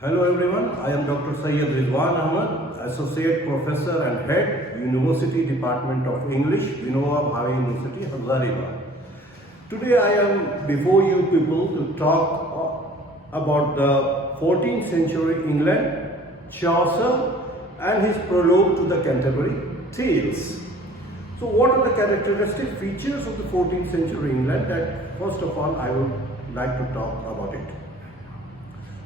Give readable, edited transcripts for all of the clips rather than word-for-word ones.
Hello everyone, I am Dr. Rizwan Ahmad, Associate Professor and Head, University Department of English, Vinoba Bhave University, Hazaribagh. Today I am before you people to talk about the 14th century England, Chaucer and his prologue to the Canterbury Tales. So what are the characteristic features of the 14th century England? That first of all I would like to talk about it.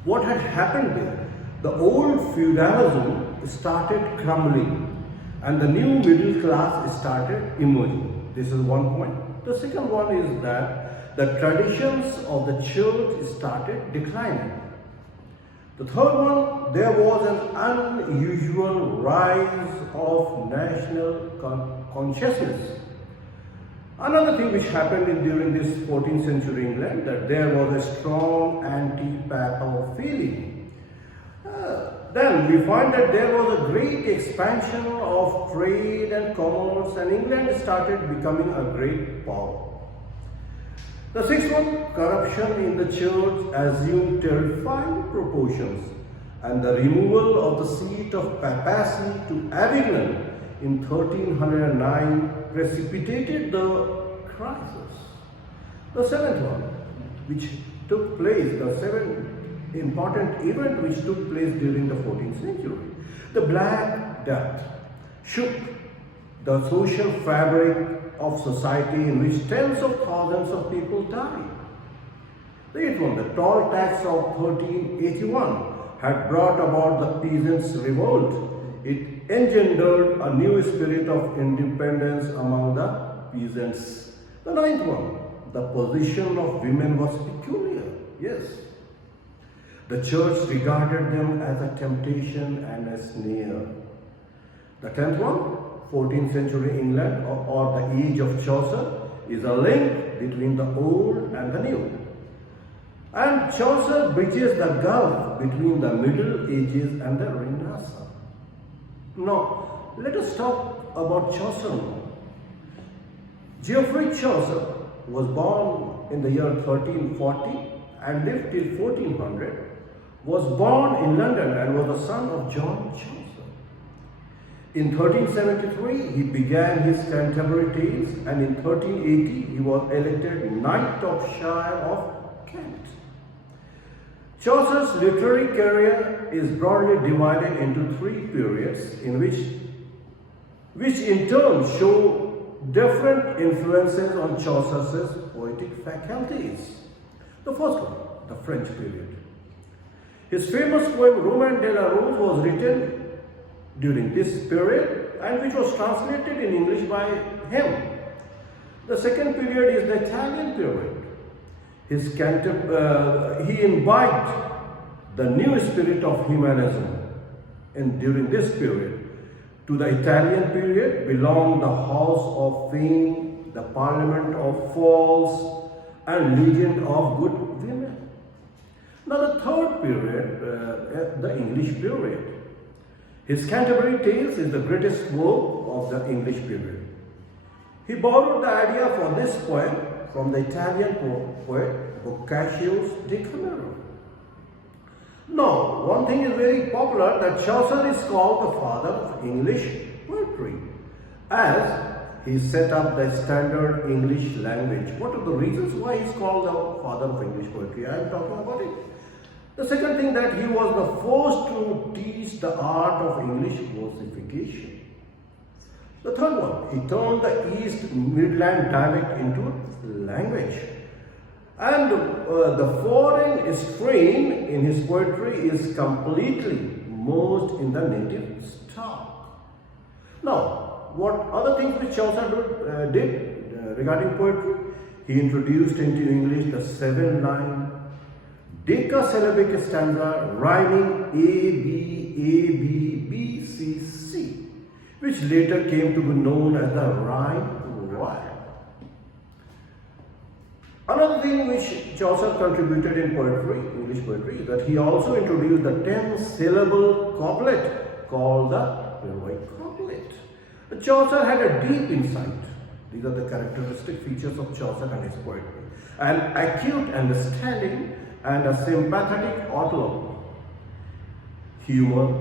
What had happened there? The old feudalism started crumbling and the new middle class started emerging. This is one point. The second one is that the traditions of the church started declining. The third one, there was an unusual rise of national consciousness. Another thing which happened during this 14th century England, that there was a strong anti-papal feeling. Then we find that there was a great expansion of trade and commerce, and England started becoming a great power. The sixth one, corruption in the church assumed terrifying proportions, and the removal of the seat of papacy to Avignon in 1309 precipitated the crisis. The seventh one, which took place, the seventh important event which took place during the 14th century, the Black Death, shook the social fabric of society in which tens of thousands of people died. The eighth one, the toll tax of 1381 had brought about the peasants' revolt. It engendered a new spirit of independence among the peasants. The ninth one, the position of women was peculiar. Yes. The church regarded them as a temptation and a snare. The 10th one, 14th century England or the age of Chaucer, is a link between the old and the new. And Chaucer bridges the gulf between the Middle Ages and the Renaissance. Now, let us talk about Chaucer now. Geoffrey Chaucer was born in the year 1340 and lived till 1400, was born in London and was the son of John Chaucer. In 1373, he began his Canterbury Tales, and in 1380, he was elected Knight of Shire of Kent. Chaucer's literary career is broadly divided into three periods in which in turn show different influences on Chaucer's poetic faculties. The first one, the French period. His famous poem Roman de la Rose was written during this period and which was translated in English by him. The second period is the Italian period. He imbibed the new spirit of humanism, and during this period. To the Italian period belong the House of Fame, the Parliament of Falls, and Legion of Good Women. Now the third period, the English period. His Canterbury Tales is the greatest work of the English period. He borrowed the idea for this poem from the Italian poet Boccaccio's Decameron. Now, one thing is very popular, that Chaucer is called the father of English poetry, as he set up the standard English language. What are the reasons why he is called the father of English poetry? I am talking about it. The second thing, that he was the first to teach the art of English versification. The third one, he turned the East Midland dialect into language. And the foreign strain in his poetry is completely merged in the native stock. Now, what other things which Chaucer did regarding poetry? He introduced into English the 7-line decasyllabic stanza rhyming A, B, B, C, C, which later came to be known as the rhyme rhyme. Another thing which Chaucer contributed in poetry, English poetry, is that he also introduced the 10-syllable couplet called the heroic couplet. Chaucer had a deep insight. These are the characteristic features of Chaucer and his poetry. An acute understanding and a sympathetic outlook. humor,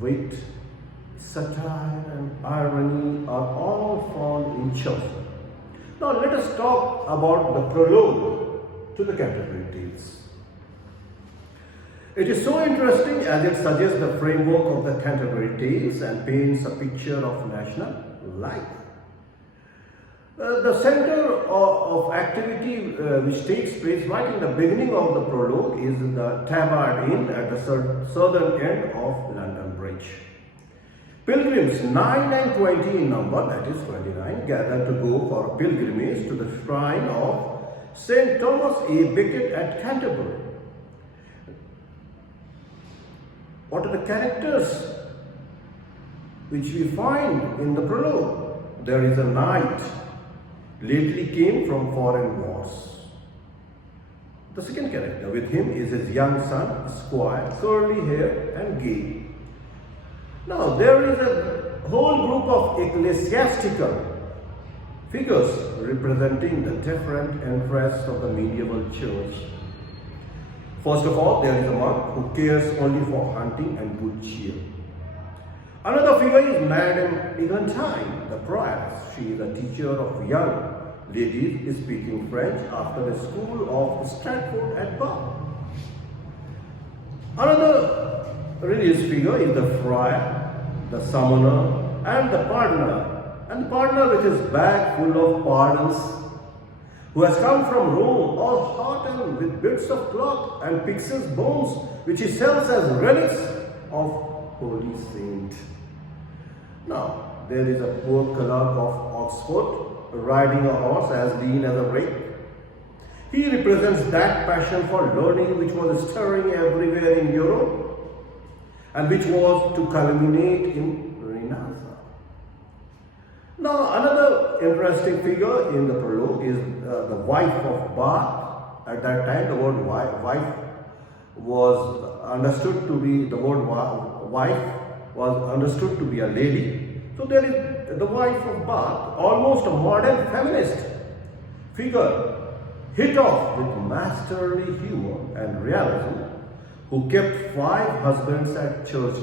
wit, satire and irony are all found in Chaucer. Now let us talk about the prologue to the Canterbury Tales. It is so interesting as it suggests the framework of the Canterbury Tales and paints a picture of national life. The center of activity which takes place right in the beginning of the prologue is the Tabard Inn at the southern end of London Bridge. Pilgrims 9 and 20 in number, that is 29, gather to go for a pilgrimage to the shrine of St. Thomas A. Becket at Canterbury. What are the characters which we find in the prologue? There is a knight, lately came from foreign wars. The second character with him is his young son, Squire, curly hair and gay. Now there is a whole group of ecclesiastical figures representing the different interests of the medieval church. First of all, there is a monk who cares only for hunting and good cheer. Another figure is Madame Eglantine, the prioress. She is a teacher of young ladies speaking French after the school of Stratford at Bath. Another religious figure is the friar, the summoner, and the pardoner with his bag full of pardons, who has come from Rome all heartened with bits of cloth and pyx's bones, which he sells as relics of holy saint. Now, there is a poor clerk of Oxford riding a horse as lean as a rake. He represents that passion for learning which was stirring everywhere in Europe and which was to culminate in Renaissance. Now, another interesting figure in the prologue is the wife of Bath. At that time, the word wife was understood to be, the word wife was understood to be a lady. So there is the wife of Bath, almost a modern feminist figure, hit off with masterly humor and realism, who kept 5 husbands at church.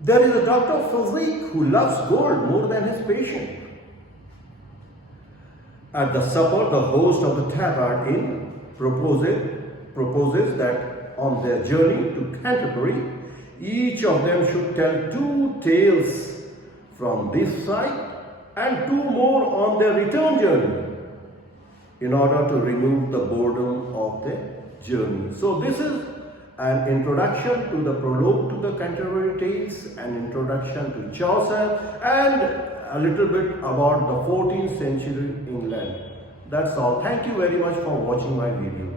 There is a doctor of physique who loves gold more than his patient. At the supper, the host of the Tabard Inn proposes that on their journey to Canterbury, each of them should tell 2 tales from this side and 2 more on their return journey in order to remove the boredom of their journey. So this is an introduction to the prologue to the Canterbury Tales, an introduction to Chaucer, and a little bit about the 14th century England. That's all. Thank you very much for watching my video.